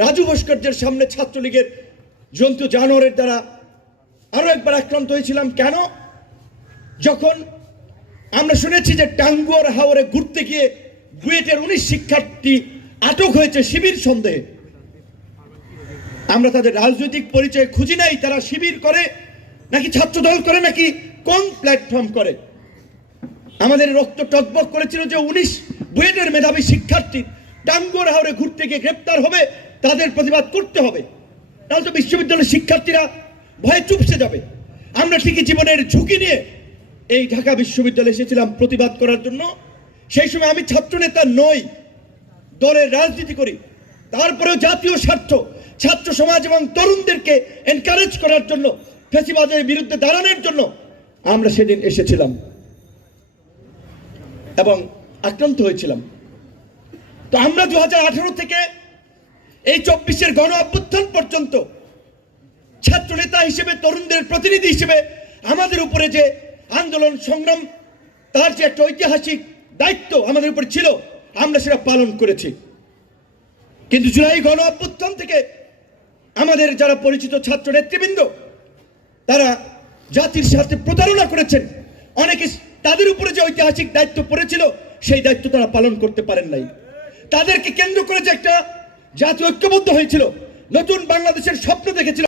রাজু ভাস্কর্যের সামনে ছাত্রলীগের জন্তু জানোয়ারের দ্বারা আরো একবার আক্রান্ত হয়েছিলাম। কেন? যখন আমরা শুনেছি যে টাঙ্গুয়ার হাওরে ঘুরতে গিয়ে বুয়েটের 19 শিক্ষার্থী আটক হয়েছে শিবির সন্দেহে। আমরা তাদের রাজনৈতিক পরিচয় খুঁজি নাই, তারা শিবির করে নাকি ছাত্রদল করে নাকি কোন প্ল্যাটফর্ম করে। আমাদের রক্ত টকবক করেছিল যে 19 বুয়েটের মেধাবী শিক্ষার্থী টাঙ্গুয়ার হাওরে ঘুরতে গিয়ে গ্রেপ্তার হবে, তাদের প্রতিবাদ করতে হবে, তাহলে তো বিশ্ববিদ্যালয়ের শিক্ষার্থীরা ভয়ে চুপসে যাবে। আমরা ঠিকই জীবনের ঝুঁকি নিয়ে এই ঢাকা বিশ্ববিদ্যালয়ে এসেছিলাম প্রতিবাদ করার জন্য। সেই সময় আমি ছাত্রনেতা নই, দলের রাজনীতি করি, তারপরেও জাতীয় স্বার্থ, ছাত্র সমাজ এবং তরুণদেরকে এনকারেজ করার জন্য, ফ্যাসিবাদের বিরুদ্ধে দাঁড়ানোর জন্য আমরা সেদিন এসেছিলাম এবং আক্রান্ত হয়েছিলাম। তো আমরা 2018 থেকে এই 24-এর গণ অভ্যুত্থান পর্যন্ত ছাত্রনেতা হিসেবে, তরুণদের প্রতিনিধি হিসেবে আমাদের উপরে যে আন্দোলন সংগ্রাম, তার যে একটা ঐতিহাসিক দায়িত্ব আমাদের উপর ছিল, আমরা সেটা পালন করেছি। কিন্তু জুলাই গণ অভ্যুত্থান থেকে আমাদের যারা পরিচিত ছাত্র নেতৃবৃন্দ, তারা জাতির সাথে প্রতারণা করেছেন। অনেকে তাদের উপরে যে ঐতিহাসিক দায়িত্ব পড়েছিল, সেই দায়িত্ব তারা পালন করতে পারেন নাই। তাদেরকে কেন্দ্র করে যে একটা জাতি ঐক্যবদ্ধ হয়েছিল, নতুন বাংলাদেশের স্বপ্ন দেখেছিল,